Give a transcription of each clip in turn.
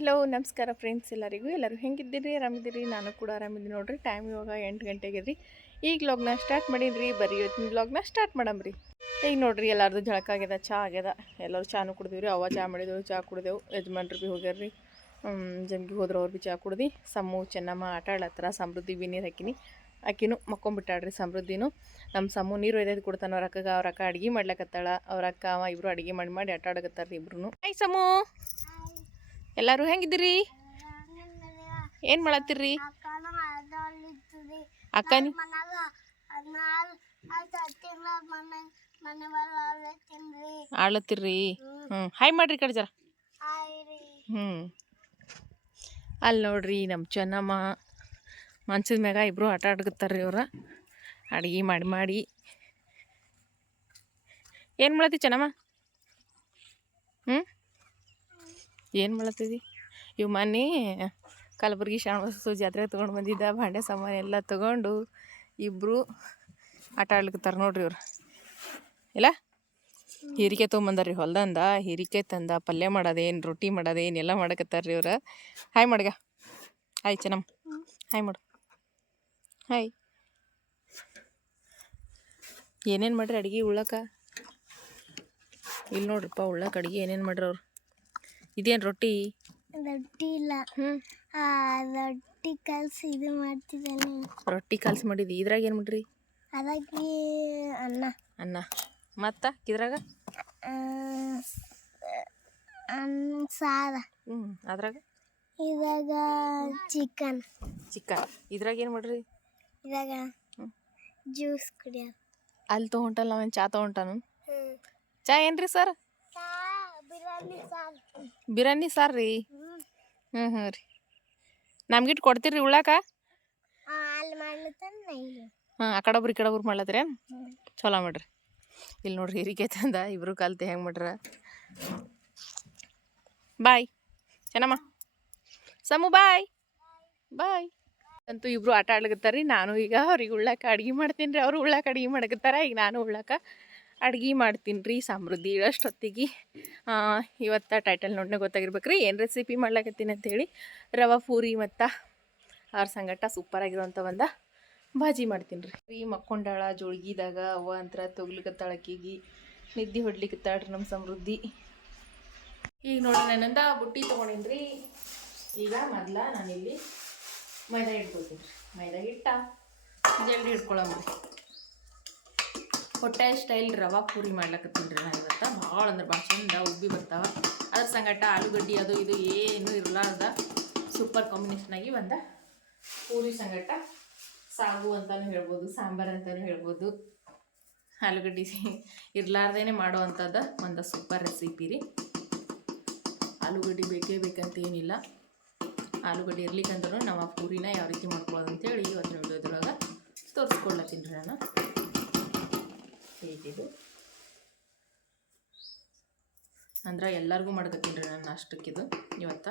Hello ನಮಸ್ಕಾರ friends ಎಲ್ಲರೂ ಹೆಂಗಿದ್ದೀರಿ ಆರಾಮಿದ್ದೀರಿ ನಾನು ಕೂಡ ಆರಾಮಿದ್ದೀನಿ ನೋಡ್ರಿ ಟೈಮ್ ಇವಾಗ 8 ಗಂಟೆಗೆ ರೀ ಈಗ ವ್ಲಾಗ್ನ ಸ್ಟಾರ್ಟ್ ಮಾಡೀನಿ ಬರೀ ಇವತ್ತಿನ ವ್ಲಾಗ್ನ ಸ್ಟಾರ್ಟ್ ಮಾಡಮ್ರಿ ಈಗ ನೋಡ್ರಿ ಎಲ್ಲರದು ಜಳಕ ಆಗ್ಯದ ಚಾ ಆಗ್ಯದ ಎಲ್ಲರೂ ಚಾನು ಕುಡಿದೀವಿ ರೀ ಅವ್ವ ಚಾ ಮಾಡಿದೆವು ಚಾ ಕುಡಿದೆವು ಯಜಮಾನ್ರು ಭೀ ಹೋಗ್ಯಾರ್ರಿ ಜಮ್ಗಿ ಹೋದ್ರು ಅವ್ರು ಭೀ ಚಾ ಕುಡ್ದು ಸಮ್ಮು ಚೆನ್ನಮ್ಮ ಆಟ ಆಡ್ಲತ್ತಾರ ಸಮೃದ್ಧಿ ಬಿ ನೀರು ಹಾಕಿನಿ ಆಕಿನೂ ಮಕ್ಕೊಂಬಿಟ್ಟಾಡ್ರಿ ಸಮೃದ್ಧಿನೂ ನಮ್ಮ ಸಮ್ಮು ನೀರು ಒಯ್ದು ಕೊಡ್ತಾನೆ ಅವ್ರ ಅಕ್ಕ ಅಡುಗೆ ಮಾಡ್ಲಕತ್ತಾಳ ಅವ್ರ ಅಕ್ಕ ಅವ ಇಬ್ಬರು ಅಡುಗೆ ಮಾಡಿ ಆಟ ಆಡಕತ್ತಾರ ಇಬ್ರು ಹಾಯ್ ಸಮ್ಮು ಎಲ್ಲರೂ ಹೆಂಗಿದ್ದೀರಿ ಏನು ಮಾಡತ್ತೀರಿ ಅಕ್ಕ ಆಡ್ಲತ್ತೀರಿ ಹಾಯ್ ಮಾಡ್ರಿ ಕಡೆ ಜರ ಅಲ್ಲಿ ನೋಡ್ರಿ ನಮ್ಮ ಚೆನ್ನಮ್ಮ ಮಂಚದ ಮ್ಯಾಗ ಇಬ್ರು ಆಟ ಆಡ್ಕತ್ತಾರ್ರಿ ಅವ್ರ ಅಡುಗೆ ಮಾಡಿ ಏನು ಮಾಡತ್ತಿ ಚೆನ್ನಮ್ಮ ಏನು ಮಾಡತ್ತಿದಿ ಇವು ಮನೆ ಕಲಬುರ್ಗಿ ಶ್ರಾವಣ ಜಾತ್ರೆಗೆ ತೊಗೊಂಡು ಬಂದಿದ್ದ ಭಾಂಡೆ ಸಾಮಾನು ಎಲ್ಲ ತೊಗೊಂಡು ಇಬ್ಬರು ಆಟ ಆಡ್ಲಿಕ್ಕತ್ತಾರ ನೋಡ್ರಿ ಇವ್ರು ಇಲ್ಲ ಹೀರಿಕೆ ತೊಗೊಂಬಂದಾರ್ರಿ ಹೊಲ್ದಂದ ಹೀರಿಕೆ ತಂದ ಪಲ್ಯ ಮಾಡೋದೇನು ರೊಟ್ಟಿ ಮಾಡೋದೇನು ಎಲ್ಲ ಮಾಡಕತ್ತಾರ್ರಿ ಇವ್ರು ಹಾಯ್ ಮಾಡ್ಗ ಹಾಯ್ ಚೆನ್ನಮ್ಮ ಹಾಯ್ ಮಾಡು ಹಾಯ್ ಏನೇನು ಮಾಡ್ರಿ ಅಡುಗೆ ಉಳ್ಳಾಕ ಇಲ್ಲಿ ನೋಡ್ರಿಪ್ಪ ಉಳ್ಳಾಕ ಅಡುಗೆ ಏನೇನು ಮಾಡ್ರಿ ಅವ್ರು ಇದೇನು ರೊಟ್ಟಿ ಇಲ್ಲ ರೊಟ್ಟಿ ಕಲಸಿ ಇದು ಮಾಡ್ತಿದ್ದಾನೆ ರೊಟ್ಟಿ ಕಲಸಿ ಮಾಡಿದ್ವಿ ಇದ್ರಾಗ ಏನು ಮಾಡ್ರಿ ಅದಕ್ಕೆ ಅನ್ನ ಮತ್ತು ಇದ್ರಾಗ ಸಾರ ಅದ್ರಾಗ ಇವಾಗ ಚಿಕನ್ ಇದ್ರಾಗ ಏನು ಮಾಡ್ರಿ ಇವಾಗ ಜ್ಯೂಸ್ ಕುಡಿಯ ಅಲ್ಲಿ ತೊಗೊಂಟಲ್ಲ ನಾವೇನು ಚಾ ತೊಗೊಂಟಾನು ಚಾ ಏನ್ರಿ ಸರ್ ಬಿರಿಯಾನಿ ಸಾರು ರೀ ಹ್ಞೂ ರೀ ನಮ್ಗಿಟ್ಟು ಕೊಡ್ತೀರಿ ಉಳ್ಳಾಕ ಆ ಕಡೊಬ್ರು ಈ ಕಡೊಬ್ರು ಮಾಡ್ಲತ್ತೀರ ಚಲೋ ಮಾಡ್ರಿ ಇಲ್ಲಿ ನೋಡ್ರಿ ಹಿರಿಕೆ ತಂದ ಇಬ್ರು ಕಲ್ತೆ ಹೆಂಗೆ ಮಾಡ್ರ ಬಾಯ್ ಚೆನ್ನಮ್ಮ ಸಮು ಬಾಯ್ ಅಂತೂ ಇಬ್ರು ಆಟ ಆಡ್ಲಿಕತ್ತಾರ ನಾನು ಈಗ ಅವ್ರಿಗೆ ಉಳ್ಳಾಕ ಅಡ್ಗೆ ಮಾಡ್ತೀನಿ ರೀ ಅವರು ಉಳ್ಳಾಕ ಅಡ್ಗೆ ಮಾಡಕತ್ತಾರ ಈಗ ನಾನು ಉಳ್ಳಾಕ ಅಡ್ಗೆ ಮಾಡ್ತೀನಿ ರೀ ಸಮೃದ್ಧಿ ಅಷ್ಟೊತ್ತಿಗೆ ಇವತ್ತು ಟೈಟಲ್ ನೋಡನೆ ಗೊತ್ತಾಗಿರ್ಬೇಕು ರೀ ಏನು ರೆಸಿಪಿ ಮಾಡ್ಲಾಕತ್ತೀನಿ ಅಂಥೇಳಿ ರವೆ ಪೂರಿ ಮತ್ತು ಅವ್ರ ಸಂಗಟ ಸೂಪರಾಗಿರುವಂಥ ಒಂದು ಭಾಜಿ ಮಾಡ್ತೀನಿ ರೀ ಮಕ್ಕೊಂಡಾಳ ಜೋಳ್ಗಿದಾಗ ಅವ್ವ ಅಂತರ ತೊಗ್ಲಿಕತ್ತಾಳಕ್ಕಿಗೆ ನಿದ್ದೆ ಹೊಡ್ಲಿಕತ್ತಾಳ್ರಿ ನಮ್ಮ ಸಮೃದ್ಧಿ ಈಗ ನೋಡಿ ನಾನಂದ ಬುಟ್ಟಿ ತೊಗೊಂಡಿನಿ ರೀ ಈಗ ಮೊದಲ ನಾನಿಲ್ಲಿ ಮೈದಾ ಇಟ್ಕೊತೀನಿ ರೀ ಮೈದಾ ಹಿಟ್ಟ ಜಲ್ದಿ ಇಟ್ಕೊಳಮ್ರಿ ಹೊಟ್ಟೆ ಸ್ಟೈಲ್ ರವಾ ಪೂರಿ ಮಾಡ್ಲಕತ್ತೀನಿ ರೀ ನಾನು ಇವತ್ತು ಭಾಳ ಅಂದ್ರೆ ಭಾಳ ಚಂದ ಉಬ್ಬಿ ಬರ್ತಾವೆ ಅದ್ರ ಸಂಗಟ ಆಲೂಗಡ್ಡೆ ಅದು ಇದು ಏನೂ ಇರಲಾರ್ದ ಸೂಪರ್ ಕಾಂಬಿನೇಷನಾಗಿ ಒಂದು ಪೂರಿ ಸಂಗಟ ಸಾಗು ಅಂತಲೂ ಹೇಳ್ಬೋದು ಸಾಂಬಾರು ಅಂತಲೂ ಹೇಳ್ಬೋದು ಆಲೂಗಡ್ಡೆ ಇರಲಾರ್ದೇ ಮಾಡೋ ಅಂಥದ್ದು ಒಂದು ಸೂಪರ್ ರೆಸಿಪಿ ರೀ ಆಲೂಗಡ್ಡೆ ಬೇಕೇ ಬೇಕಂತ ಏನಿಲ್ಲ ಆಲೂಗಡ್ಡೆ ಇರ್ಲಿಕ್ಕಂದ್ರೂ ನಾವು ಆ ಪೂರಿನ ಯಾವ ರೀತಿ ಮಾಡ್ಕೊಳ್ಳೋದು ಅಂತೇಳಿ ಇವತ್ತಿನ ವಿಡಿಯೋದೊಳಗೆ ತೋರಿಸ್ಕೊಡ್ಲತ್ತೀನಿ ರೀ ನಾನು ಹೇಗಿದು ಅಂದ್ರೆ ಎಲ್ಲರಿಗೂ ಮಾಡ್ಕೊತೀನಿ ರೀ ನಾನು ಅಷ್ಟಕ್ಕಿದು ಇವತ್ತು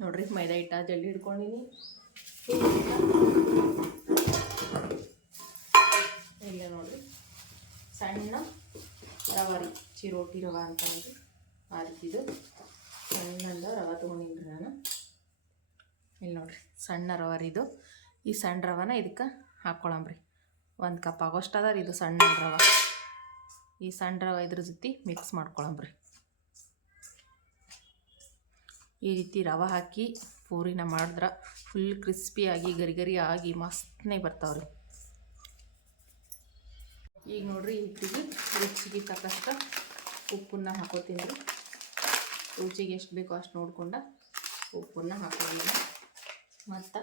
ನೋಡ್ರಿ ಮೈದಾ ಹಿಟ್ಟ ಜಲ್ದಿ ಹಿಡ್ಕೊಂಡಿನಿ ಇಲ್ಲ ನೋಡ್ರಿ ಸಣ್ಣ ರವೆ ರೀ ಚಿರೋಟಿ ರವೆ ಅಂತ ನೋಡ್ರಿ ಆ ರೀತಿದು ಸಣ್ಣಂದ ರವೆ ತೊಗೊಂಡಿನಿ ನಾನು ಇಲ್ಲಿ ನೋಡ್ರಿ ಸಣ್ಣ ರವೆ ಇದು ಈ ಸಣ್ಣ ರವೆನ ಇದಕ್ಕೆ ಹಾಕ್ಕೊಳಮ್ರಿ 1 ಕಪ್ ಆಗೋಷ್ಟು ಅದ ರೀ ಇದು ಸಣ್ಣ ರವೆ ಈ ಸಣ್ಣ ರವೆ ಇದ್ರ ಜೊತೆ ಮಿಕ್ಸ್ ಮಾಡ್ಕೊಳಮ್ರಿ ಈ ರೀತಿ ರವೆ ಹಾಕಿ ಪೂರಿನ ಮಾಡಿದ್ರೆ ಫುಲ್ ಕ್ರಿಸ್ಪಿಯಾಗಿ ಗರಿ ಆಗಿ ಮಸ್ತನೇ ಬರ್ತಾವ್ರಿ ಈಗ ನೋಡ್ರಿ ಹಿಟ್ಟಿಗೆ ರುಚಿಗೆ ತಕ್ಕಷ್ಟು ಉಪ್ಪನ್ನ ಹಾಕೋತೀನಿ ರೀ ರುಚಿಗೆ ಎಷ್ಟು ಬೇಕೋ ಅಷ್ಟು ನೋಡ್ಕೊಂಡು ಉಪ್ಪನ್ನ ಹಾಕೋದಿಲ್ಲ ಮತ್ತು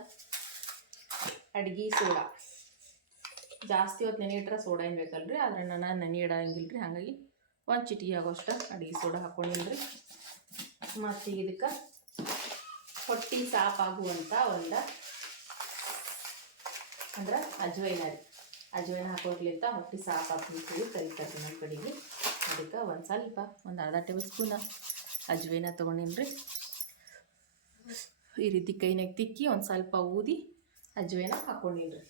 ಅಡ್ಗೆ ಸೋಡಾ ಜಾಸ್ತಿ ಹೊತ್ತು ನೆನೆ ಇಟ್ರೆ ಸೋಡಾ ಏನು ಬೇಕಲ್ರಿ ಆದರೆ ನಾನು ನೆನೆ ಇಡಂಗಿಲ್ಲ ರೀ ಹಾಗಾಗಿ 1 ಚಿಟಿಕೆ ಆಗೋಷ್ಟು ಅಡ್ಗೆ ಸೋಡಾ ಹಾಕ್ಕೊಂಡಿಲ್ಲ ರೀ ಮತ್ತು ಇದಕ್ಕೆ ಹೊಟ್ಟೆ ಸಾಪಾಗುವಂಥ ಒಂದು ಅಂದ್ರೆ ಅಜ್ವೈನ ರೀ ಅಜ್ವೈನ ಹಾಕೋದ್ಲಿಂತ ಹೊಟ್ಟೆ ಸಾಪಾಗ್ಲಿಕ್ಕೆ ಕರಿತಾರೆ ನಮ್ಮ ಕಡೆಗೆ ಅದಕ್ಕೆ ಒಂದು ಅರ್ಧ ಟೇಬಲ್ ಸ್ಪೂನ್ ಅಜ್ವೈನ ತೊಗೊಂಡಿನಿ ರೀ ಈ ರೀತಿ ಕೈನಾಗ ತಿಕ್ಕಿ ಒಂದು ಸ್ವಲ್ಪ ಊದಿ ಅಜ್ವೈನ ಹಾಕ್ಕೊಂಡಿನಿ ರೀ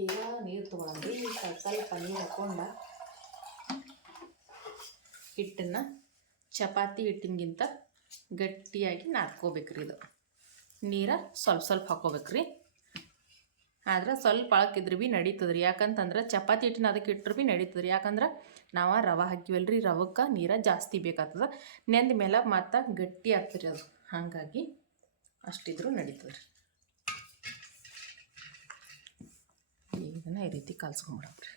ಈಗ ನೀರು ತೊಗೊಳಂದ್ರಿ ಸ್ವಲ್ಪ ನೀರು ಹಾಕೊಂಡ ಹಿಟ್ಟನ್ನು ಚಪಾತಿ ಹಿಟ್ಟಿನಗಿಂತ ಗಟ್ಟಿಯಾಗಿ ನಾದ್ಕೋಬೇಕ್ರಿ. ಇದು ನೀರು ಸ್ವಲ್ಪ ಸ್ವಲ್ಪ ಹಾಕೋಬೇಕ್ರಿ. ಆದ್ರೆ ಸ್ವಲ್ಪ ಅಳಕಿದ್ರೆ ಭೀ ನಡೀತದ್ರಿ. ಯಾಕಂತಂದ್ರೆ ಚಪಾತಿ ಹಿಟ್ಟಿನ ಅದಕ್ಕೆ ಇಟ್ಟರು ಭೀ ನಡೀತದ್ರಿ. ಯಾಕಂದ್ರೆ ನಾವು ರವೆ ಹಾಕಿವಲ್ರಿ, ರವಕ್ಕೆ ನೀರು ಜಾಸ್ತಿ ಬೇಕಾಗ್ತದೆ. ನೆಂದ ಮೇಲೆ ಮತ್ತು ಗಟ್ಟಿ ಆಗ್ತದೆ ಅದು. ಹಾಗಾಗಿ ಅಷ್ಟಿದ್ರೂ ನಡೀತದ್ರಿ. ಇದನ್ನು ಈ ರೀತಿ ಕಲ್ಸ್ಕೊಂಬಿಡಮ್ರಿ.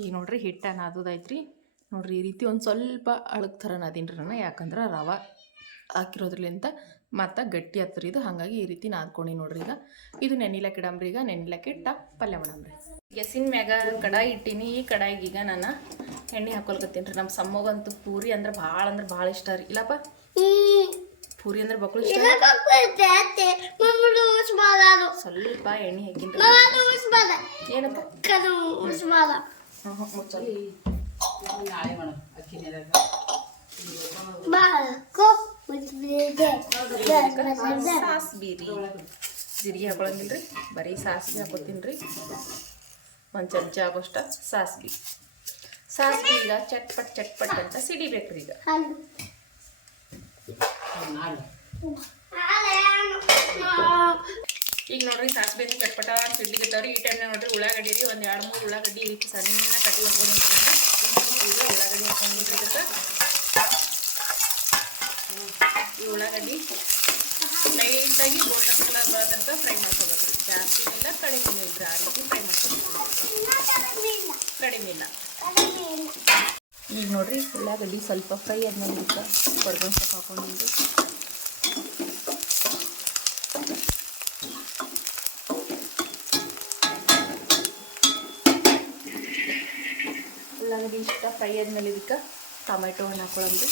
ಈಗ ನೋಡ್ರಿ ಹಿಟ್ಟು ನಾದೋದೈತ್ರಿ. ನೋಡ್ರಿ ಈ ರೀತಿ ಒಂದು ಸ್ವಲ್ಪ ಅಳಗ್ ಥರ ನಾದೀನಿ ನಾನು. ಯಾಕಂದ್ರೆ ರವೆ ಹಾಕಿರೋದ್ರಲಿಂತ ಮತ್ತು ಗಟ್ಟಿ ಆಗ್ತರಿ ಇದು. ಹಾಗಾಗಿ ಈ ರೀತಿ ನಾದ್ಕೊಂಡು ನೋಡ್ರಿ. ಈಗ ಇದು ನೆನಿಲಕ್ಕೆ ಇಡಮ್ರಿ. ಈಗ ನೆನಿಲಕ್ಕೆ ಇಟ್ಟ ಪಲ್ಯ ಮಾಡಮ್ರಿ. ಗ್ಯಾಸಿನ ಮ್ಯಾಗ ಕಡಾಯಿ ಇಟ್ಟೀನಿ. ಈ ಕಡಾಯಿಗೆ ಈಗ ನಾನು ಎಣ್ಣೆ ಹಾಕೊಳ್ಕತ್ತೀನಿ ರೀ. ನಮ್ಮ ಸಮ್ಮಗಂತೂ ಪೂರಿ ಅಂದ್ರೆ ಭಾಳ ಇಷ್ಟ ರೀ. ಇಲ್ಲಪ್ಪ ಪೂರಿ ಅಂದ್ರೆ ಬಕ್ಕಳು ಇಷ್ಟ. ಸ್ವಲ್ಪ ಎಣ್ಣೆ ಹಾಕಿನ್ರಿ. ಏನಪ್ಪ ಸಾಸ್ಬಿ ರೀ. ಜೀರಿಗೆ ಹಾಕೊಳಂಗಿಲ್ರಿ, ಬರೀ ಸಾಸ್ಬಿ ಹಾಕೋತೀನಿ ರೀ. ಒಂದು ಚಮಚ ಆಗೋಷ್ಟ ಸಾಸ್ಬಿ ಈಗ ಚಟ್ಪಟ್ ಅಂತ ಸಿಡಿಬೇಕ್ರಿ. ಈಗ ನೋಡ್ರಿ ಸಾಸ್ಬಿ ಅಂತ ಚಟ್ಪಟ ಸಿಡ್ಲಿಗತ್ತವ್ರಿ. ಈ ಟೈಮ್ನಾಗ ನೋಡ್ರಿ ಉಳ್ಳಾಗಡ್ಡಿ ರೀ. ಒಂದು 2-3 ಉಳ್ಳಾಗಡ್ಡಿ ಈ ರೀತಿ ಸಣ್ಣ ಕಟ್ಟಿ ಹಾಕೊಂಡಿದ್ರಿ. ಈಗ ಉಳ್ಳಾಗಡ್ಡಿ ಹಾಕೊಂಡಿದ್ರಿ. ಇದಕ್ಕೆ ಈ ಉಳ್ಳಾಗಡ್ಡಿ ಲೈಟಾಗಿ ಗೋಲ್ಡನ್ ಕಲರ್ ಬರೋ ತನಕ ಫ್ರೈ ಮಾಡ್ಕೋಬೇಕ್ರಿ. ಜಾಸ್ತಿ ಇಲ್ಲ, ಕಡಿಮೆ ಇಲ್ರಿ. ಆ ರೀತಿ ಫ್ರೈ ಮಾಡ್ಕೋಬೇಕು. ಕಡಿಮೆ ಇಲ್ಲ. ಈಗ ನೋಡ್ರಿ ಉಳ್ಳಾಗಡ್ಡಿ ಸ್ವಲ್ಪ ಫ್ರೈ ಆದ್ಮೇಲೆ ಇದಕ್ಕೆ ಕೊಡ್ಬಂದು ಸೊಪ್ಪು ಹಾಕೊಂಡಿದ್ರಿ. ಉಳ್ಳಾಗಡ್ಡಿ ಇಷ್ಟ ಫ್ರೈ ಆದ್ಮೇಲೆ ಇದಕ್ಕೆ ಟೊಮೆಟೊ ಹಣ್ಣು ಹಾಕೊಳ್ಳಂದ್ರಿ.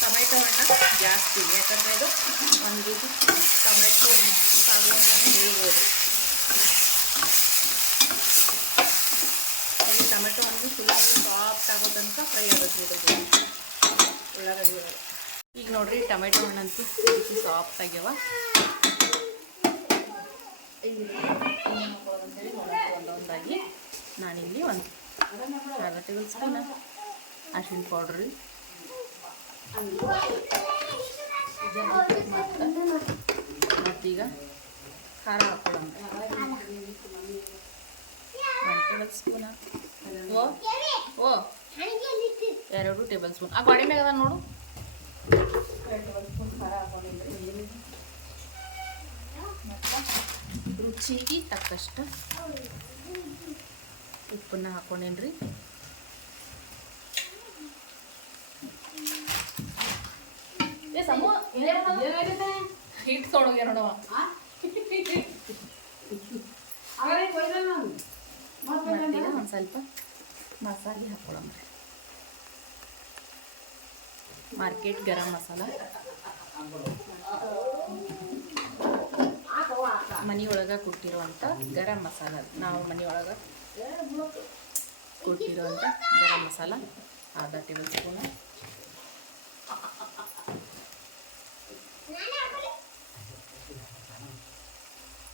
ಟೊಮೆಟೊ ಹಣ್ಣು ಜಾಸ್ತಿ, ಯಾಕಂದರೆ ಇದು ಒಂದು ರೀತಿ ಟೊಮೆಟೊ ಸಾಗು ಹೇಳ್ಬೋದು. ಈ ಟೊಮೆಟೊ ಹಣ್ಣು ಫುಲ್ ಸಾಫ್ಟ್ ಆಗೋ ತನಕ ಫ್ರೈ ಆಗುತ್ತೆ ಇದು ಉಳ್ಳಾಗಡ್ಡಿ ಒಳಗೆ. ಈಗ ನೋಡ್ರಿ ಟೊಮೆಟೊ ಹಣ್ಣಂತೂ ಈ ರೀತಿ ಸಾಫ್ಟ್ ಆಗ್ಯಾವ. ಒಂದೊಂದಾಗಿ ನಾನಿಲ್ಲಿ ಒಂದು 1/2 ಟೇಬಲ್ ಸ್ಪೂನ್ ಅರಿಶಿನ ಪೌಡ್ರಿ, ಮತ್ತೀಗ ಖಾರ ಹಾಕೊಳ್ಳೋಣ. 1 ಟೇಬಲ್ ಸ್ಪೂನ್ 2 ಟೇಬಲ್ ಸ್ಪೂನ್ ಆ ಗಾಡಿ ಮ್ಯಾಗ ಅದ ನೋಡು. 2 ಟೇಬಲ್ ಸ್ಪೂನ್ ಖಾರ ಹಾಕೊಂಡಿದ್ರಿ. ಮತ್ತು ರುಚಿಗೆ ತಕ್ಕಷ್ಟು ಉಪ್ಪನ್ನ ಹಾಕೊಂಡೇನ್ರಿ. ಹಿಟ್ಟು ತೊಗೊಂಡೋಗ್ಯ ನೋಡವ. ಮತ್ತೀಗ ಒಂದು ಸ್ವಲ್ಪ ಮಸಾಲೆ ಹಾಕೊಳ್ಳೋಣ್ರಿ. ಮಾರ್ಕೆಟ್ ಗರಂ ಮಸಾಲ, ಮನೆಯೊಳಗೆ ಕೊಟ್ಟಿರುವಂಥ ಗರಂ ಮಸಾಲ. ನಾವು ಮನೆಯೊಳಗೆ ಕೊಟ್ಟಿರುವಂಥ ಗರಂ ಮಸಾಲ 1/2 ಟೇಬಲ್ ಸ್ಪೂನ್.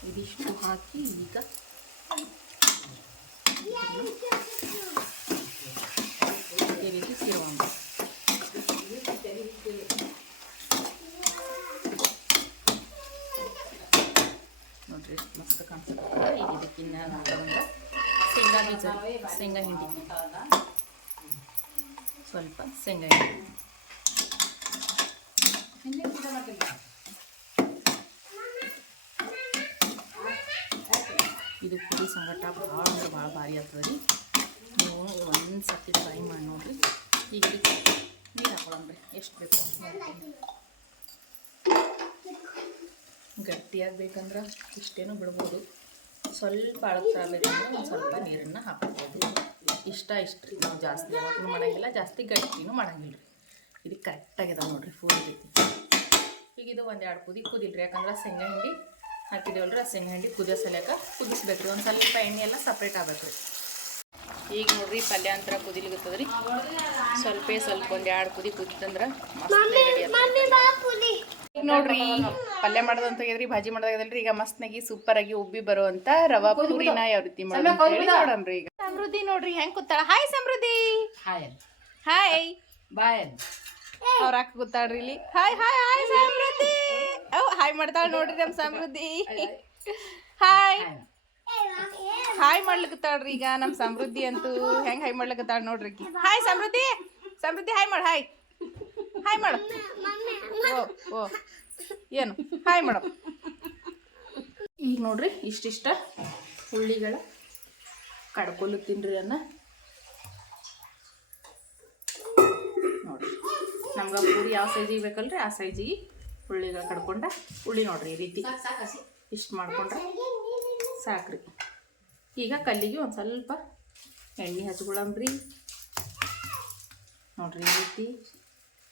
ಇದಿಷ್ಟು ಹಾಕಿ ಈಗ ಈ ರೀತಿ ಸೇರೋಣ. ನೋಡ್ರಿ ಎಷ್ಟು ಮಸ್ತ್ ಕಾಣಿಸುತ್ತೆ. ಈಗ ಇದಕ್ಕಿನ್ನ ಹಾಕೋದಂದ್ರೆ ಶೇಂಗಾ ಬೀಜ, ಶೇಂಗಾ ಹಿಂಡಿ, ಸ್ವಲ್ಪ ಶೇಂಗಾ ಹಿಂಡಿ. ಇದು ಪುರಿ ಸಂಗಟ ಭಾಳ ಅಂದ್ರೆ ಭಾಳ ಭಾರಿ ಆಗ್ತದೆ ರೀ. ನೀವು ಒಂದು ಸರ್ತಿ ಟ್ರೈ ಮಾಡಿ ನೋಡಿರಿ. ಈಗ ನೀರು ಹಾಕೊಳ್ಳೋಣ್ರಿ ಎಷ್ಟು ಬೇಕು. ಗಟ್ಟಿಯಾಗಬೇಕಂದ್ರೆ ಇಷ್ಟೇನು ಬಿಡ್ಬೋದು. ಸ್ವಲ್ಪ ಅಳಕ್ಕಾಗಬೇಕಂದ್ರೆ ಒಂದು ಸ್ವಲ್ಪ ನೀರನ್ನು ಹಾಕ್ಬೋದು. ಇಷ್ಟ ರೀ. ನಾವು ಜಾಸ್ತಿ ಯಾವಾಗೂ ಮಾಡೋಂಗಿಲ್ಲ, ಜಾಸ್ತಿ ಗಟ್ಟಿನೂ ಮಾಡೋಂಗಿಲ್ಲ ರೀ. ಇದು ಕರೆಕ್ಟಾಗಿದೆ ನೋಡಿರಿ, ಫುಲ್ ರೀತಿ. ಈಗ ಇದು 1-2 ಕುದಿ ಕುದಿಲ್ರಿ. ಯಾಕಂದ್ರೆ ಶೇಂಗಾ ಹಿಂಡಿ ಹಾಕಿದೇವಲ್ರಿ ಆ ಶೇಂಗಾ ಹಿಂಡಿ ಕುದಿಯೋ ಸಲ್ಯಾಕ ಕುದಿಸ್ಬೇಕ್ರಿ. ಒಂದು ಸ್ವಲ್ಪ ಎಣ್ಣೆ ಎಲ್ಲ ಸಪ್ರೇಟ್ ಆಗ್ಬೇಕ್ರಿ. ಈಗ ನೋಡ್ರಿ ಪಲ್ಯ ಅಂತರ ಕುದಿಲಿಗತ್ತದ್ರಿ. ಸ್ವಲ್ಪ ಒಂದು 2 ಕುದಿ ಕುದಿತಂದ್ರೆ ಮಸ್ತ್ ರೆಡಿ ಆಗ್ತದೆ. ಈಗ ನೋಡ್ರಿ ಪಲ್ಯ ಮಾಡೋದಂತ ತೆಗೆದ್ರಿ, ಭಾಜಿ ಮಾಡೋದಾಗದಲ್ರಿ. ಈಗ ಮಸ್ತ್ನಾಗಿ ಸೂಪರ್ ಆಗಿ ಉಬ್ಬಿ ಬರುವಂತ ರವಾ ಪೂರಿನ ಯಾವ ರೀತಿ ಮಾಡೋದು ನೋಡಮ್ರಿ. ಈಗ ಸಮೃದ್ಧಿ ನೋಡ್ರಿ ಹೆಂಗ್ ಕೂತಾಳ. ಹಾಯ್ ಸಮೃದ್ಧಿ. ಹಾಯ್ ಬಾಯ್ ಅವ್ರ ಹಾಕಿ ಕೂತಾಳ್ರಿ ಇಲ್ಲಿ. ಹಾಯ್ ಹಾಯ್ ಹಾಯ್ ಸಮೃದ್ಧಿ. ಹಾಯ್ ಮಾಡ್ತಾಳ ನೋಡ್ರಿ ನಮ್ ಸಮೃದ್ಧಿ. ಹಾಯ್ ಹಾಯ್ ಮಾಡ್ಲಿಕತ್ತಾಳ್ರಿ ಈಗ ನಮ್ ಸಮೃದ್ಧಿ ಅಂತೂ. ಹೆಂಗ್ ಹಾಯ್ ಮಾಡ್ಲಿಕತ್ತಾಳ ನೋಡ್ರಿ. ಹಾಯ್ ಸಮೃದ್ಧಿ. ಸಮೃದ್ಧಿ ಹಾಯ್ ಮಾಡು. ಹಾಯ್ ಹಾಯ್ ಮಾಡು. ಓ ಏನು ಹಾಯ್ ಮೇಡಮ್. ಈಗ ನೋಡ್ರಿ ಇಷ್ಟಿಷ್ಟ ಹುಳ್ಳಿಗಳ ಕಡ್ಕೊಲತ್ತೀನ್ರಿ ಅನ್ನ. ನೋಡ್ರಿ ನಮ್ಗೆ ಪೂರಿ ಯಾವ ಸೈಜಿಗೆ ಬೇಕಲ್ರಿ ಆ ಸೈಜಿಗೆ ಹುಳ್ಳಿಗಳು ಕಡ್ಕೊಂಡ ಹುಳ್ಳಿ ನೋಡ್ರಿ ಈ ರೀತಿ ಇಷ್ಟು ಮಾಡ್ಕೊಂಡ್ರೆ ಸಾಕ್ರಿ. ಈಗ ಕಲ್ಲಿಗೆ ಒಂದು ಸ್ವಲ್ಪ ಎಣ್ಣೆ ಹಚ್ಕೊಳಂಬ್ರಿ. ನೋಡ್ರಿ ಈ ರೀತಿ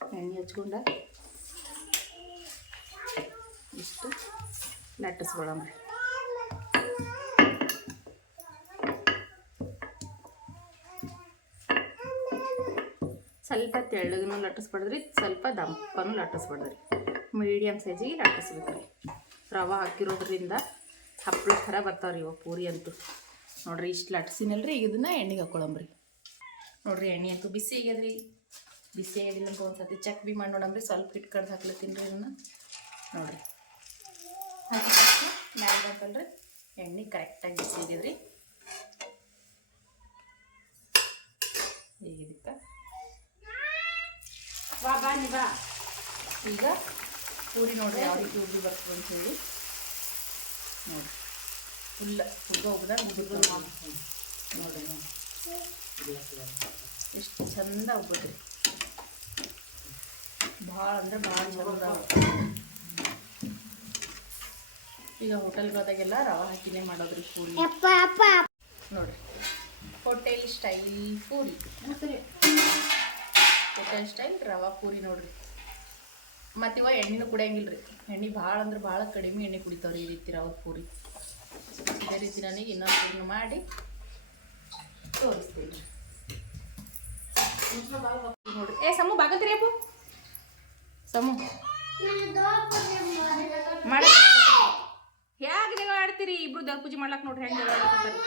ಎಣ್ಣೆ ಹಚ್ಕೊಂಡ ಇಷ್ಟು ಲಟ್ಟಿಸ್ಕೊಳಂಬ್ರಿ. ಸ್ವಲ್ಪ ತೆಳ್ಳಗೂ ಲಟ್ಟಿಸ್ಬಾರ್ದ್ರಿ, ಸ್ವಲ್ಪ ದಪ್ಪನೂ ಲಟ್ಟಿಸ್ಬಾರ್ದ್ರಿ. ಮೀಡಿಯಮ್ ಸೈಜಿಗೆ ಲಟ್ಟಿಸ್ಬೇಕ್ರಿ. ರವೆ ಹಾಕಿರೋದ್ರಿಂದ ಹಪ್ಪಳ ಥರ ಬರ್ತಾವ್ರಿ ಇವಾಗ ಪೂರಿ ಅಂತೂ. ನೋಡ್ರಿ ಇಷ್ಟು ಲಟ್ಸಿನಲ್ರಿ. ಈಗ ಇದನ್ನ ಎಣ್ಣೆಗೆ ಹಾಕ್ಕೊಳಂಬ್ರಿ. ನೋಡ್ರಿ ಎಣ್ಣೆ ಅಂತೂ ಬಿಸಿ ಆಗ್ಯದ್ರಿ. ಬಿಸಿ ಆಗ್ಯದಿಲ್ಲ ಅಂತ ಒಂದು ಸತಿ ಚೆಕ್ ಬಿ ಮಾಡಿ ನೋಡಂಬ್ರಿ. ಸ್ವಲ್ಪ ಹಿಟ್ಟು ಕಡ್ದು ಹಾಕ್ಲತ್ತೀನಿ ರೀ ಇದನ್ನ. ನೋಡ್ರಿ ಹಾಕಿ ಮ್ಯಾಲ ಬಂತಲ್ರಿ ಎಣ್ಣೆ ಕರೆಕ್ಟಾಗಿ ಬಿಸಿ ಆಗ್ಯದ್ರಿ. ಈಗ ಇದಕ್ಕೆ ಈಗ ಪೂರಿ ನೋಡ್ರಿ ಯಾವ ರೀತಿ ಉಬ್ಬಿ ಬರ್ತದೆ ಅಂತ ಹೇಳಿ. ನೋಡ್ರಿ ಫುಲ್ ಉಗ್ದಾಗ ಉಬ್ಬುತ್ತೆ ನೋಡ್ರಿ. ಎಷ್ಟು ಚಂದ ಉಬ್ಬದ್ರಿ. ಭಾಳ ಅಂದ್ರೆ ಭಾಳ ಚಂದ. ಈಗ ಹೋಟೆಲ್ಗಳದಾಗೆಲ್ಲ ರವೆ ಹಾಕಿನೇ ಮಾಡೋದ್ರಿ ಪೂರಿ. ನೋಡ್ರಿ hotel style puri. Hotel style rava puri ನೋಡ್ರಿ. ಮತ್ತು ಇವಾಗ ಎಣ್ಣೆನೂ ಕುಡಿಯಂಗಿಲ್ಲ ರೀ. ಎಣ್ಣೆ ಭಾಳ ಅಂದ್ರೆ ಭಾಳ ಕಡಿಮೆ ಎಣ್ಣೆ ಕುಡಿತಾವ್ರಿ ಈ ರೀತಿ ರವದ ಪೂರಿ. ಇದೇ ರೀತಿ ನನಗೆ ಇನ್ನೊಂದು ಪೂರಿನ ಮಾಡಿ ತೋರಿಸ್ತೀನಿ ರೀ. ನೋಡ್ರಿ ಸಮು ಬಾಗಲ್ತೀರಿ ಅಪ್ಪು. ಸಮು ಮಾಡ ಹೇಗೆ ಜಗಳ ಆಡ್ತೀರಿ ಇಬ್ರು ದೇವ್ರ ಪೂಜೆ ಮಾಡ್ಲಾಕ್ ನೋಡ್ರಿ ಹೆಂಗೆ ಜಗಳ ಆಡ್ತಾರೆ.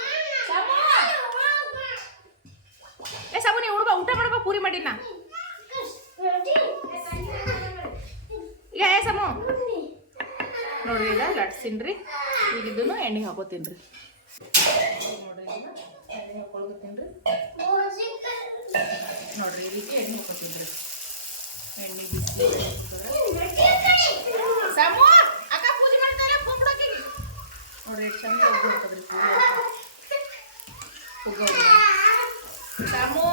ಸಮು ನೀವು ಊಟ ಮಾಡ್ಬಾ ಪೂರಿ ಮಾಡಿನ. ಈಗ ಸಮು ನೋಡ್ರಿ ಈಗ ಲಟ್ಸಿನ್ರಿ. ಈಗ ಇದನ್ನು ಎಣ್ಣೆಗೆ ಹಾಕೋತೀನಿ ರೀ. ನೋಡ್ರಿ ಈಗ ಎಣ್ಣೆ ಹಾಕೊಳ್ತೀನಿ ರೀ. ನೋಡ್ರಿ ಈ ರೀತಿ ಎಣ್ಣೆ ಹಾಕೋತೀನಿ ರೀ. ಎಣ್ಣೆ ಬಿಸಿ ಸಮು ಅಕ್ಕ ಪೂಜೆ ಮಾಡ್ತಾರ ಕೂತ್ಬಿಡೋಕೆ. ನೋಡ್ರಿ ಎಷ್ಟು ಚಂದ ಹೋಗ್ಬಿಡ್ತದ್ರಿ ಪೂರಿ. ಸಮು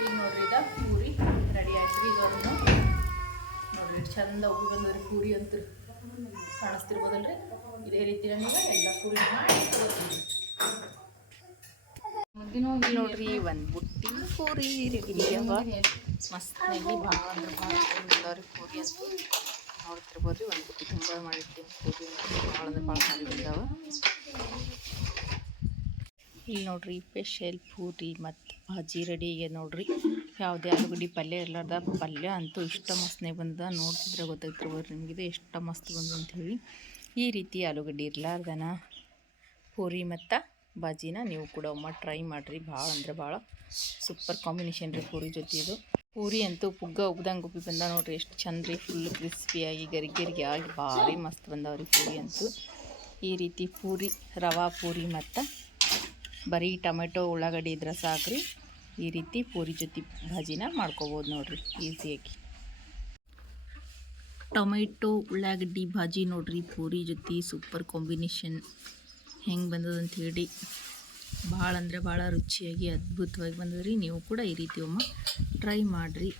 ಈಗ ನೋಡ್ರಿ ಈಗ ಪೂರಿ ರೆಡಿ ಆಯ್ತು. ಈಗ ಅದನ್ನು ನೋಡ್ರಿ ಎಷ್ಟು ಚಂದ ಉಬ್ಬಿ ಬಂದದ್ರಿ ಪೂರಿ ಅಂತ ಕಾಣಿಸ್ತಿರ್ಬೋದಲ್ರಿ. ಇದೇ ರೀತಿ ನನಗೆ ಎಲ್ಲ ಪೂರಿ ಮಾಡಿ ನೋಡ್ರಿ ಒಂದು ಬುಟ್ಟಿ ಪೂರಿ ರೆಡಿ ಆಗ್ಯಾವ. ಮಸ್ತಾಗಿ ಭಾಳ ಅಂದ್ರೆ ಭಾಳ ಬಂದವ್ರಿ ಪೂರಿ ಅಂತ ನೋಡ್ತಿರ್ಬೋದ್ರಿ. ಒಂದು ಬುಟ್ಟಿ ತುಂಬ ಮಾಡಿರ್ತೀನಿ ಪೂರಿ ಅಂತ. ಭಾಳ ಅಂದ್ರೆ ಭಾಳ ಮಾಡಿ ಬಂದಾವ. ಇಲ್ಲಿ ನೋಡ್ರಿ ಸ್ಪೆಷಲ್ ಪೂರಿ ಮತ್ತು ಭಾಜಿ ರೆಡಿ ಈಗ ನೋಡ್ರಿ. ಯಾವುದೇ ಆಲೂಗಡ್ಡೆ ಪಲ್ಯ ಇರಲಾರ್ದ ಪಲ್ಯ ಅಂತೂ ಇಷ್ಟ ಮಸ್ತ್ನಾಗ ಬಂದ. ನೋಡ್ತಿದ್ರೆ ಗೊತ್ತಾಗ್ತಿರ್ಬೋದ್ರಿ ನಿಮಗಿದೆ ಎಷ್ಟು ಮಸ್ತ್ ಬಂದು ಅಂಥೇಳಿ. ಈ ರೀತಿ ಆಲೂಗಡ್ಡೆ ಇರಲಾರ್ದನ ಪೂರಿ ಮತ್ತು ಬಾಜಿನ ನೀವು ಕೂಡ ಒಮ್ಮ ಟ್ರೈ ಮಾಡಿರಿ. ಭಾಳ ಅಂದ್ರೆ ಭಾಳ ಸೂಪರ್ ಕಾಂಬಿನೇಷನ್ ರೀ ಪೂರಿ ಜೊತೆ ಇದು. ಪೂರಿ ಅಂತೂ ಪುಗ್ಗ ಉಗ್ದಂಗೆ ಉಬ್ಬಿ ಬಂದ ನೋಡ್ರಿ. ಎಷ್ಟು ಚಂದ ರೀ. ಫುಲ್ ಕ್ರಿಸ್ಪಿಯಾಗಿ ಗರಿಗೆ ಆಗಿ ಭಾರಿ ಮಸ್ತ್ ಬಂದವ್ರಿ ಪೂರಿ ಅಂತೂ. ಈ ರೀತಿ ಪೂರಿ ರವಾ ಪೂರಿ ಮತ್ತು ಬರೀ ಟೊಮೆಟೊ ಉಳ್ಳಾಗಡ್ಡಿ ಇದ್ರೆ ಸಾಕ್ರಿ. ಈ ರೀತಿ ಪೂರಿ ಜೊತೆ ಭಾಜಿನ ಮಾಡ್ಕೋಬೋದು ನೋಡ್ರಿ ಈಸಿಯಾಗಿ. ಟೊಮೆಟೊ ಉಳ್ಳಾಗಡ್ಡಿ ಭಾಜಿ ನೋಡ್ರಿ ಪೂರಿ ಜೊತೆ ಸೂಪರ್ ಕಾಂಬಿನೇಷನ್ ಹೆಂಗೆ ಬಂದದಂತ ಹೇಳಿ. ಭಾಳ ಅಂದರೆ ಭಾಳ ರುಚಿಯಾಗಿ ಅದ್ಭುತವಾಗಿ ಬಂದದ್ರಿ. ನೀವು ಕೂಡ ಈ ರೀತಿ ಒಮ್ಮೆ ಟ್ರೈ ಮಾಡಿರಿ.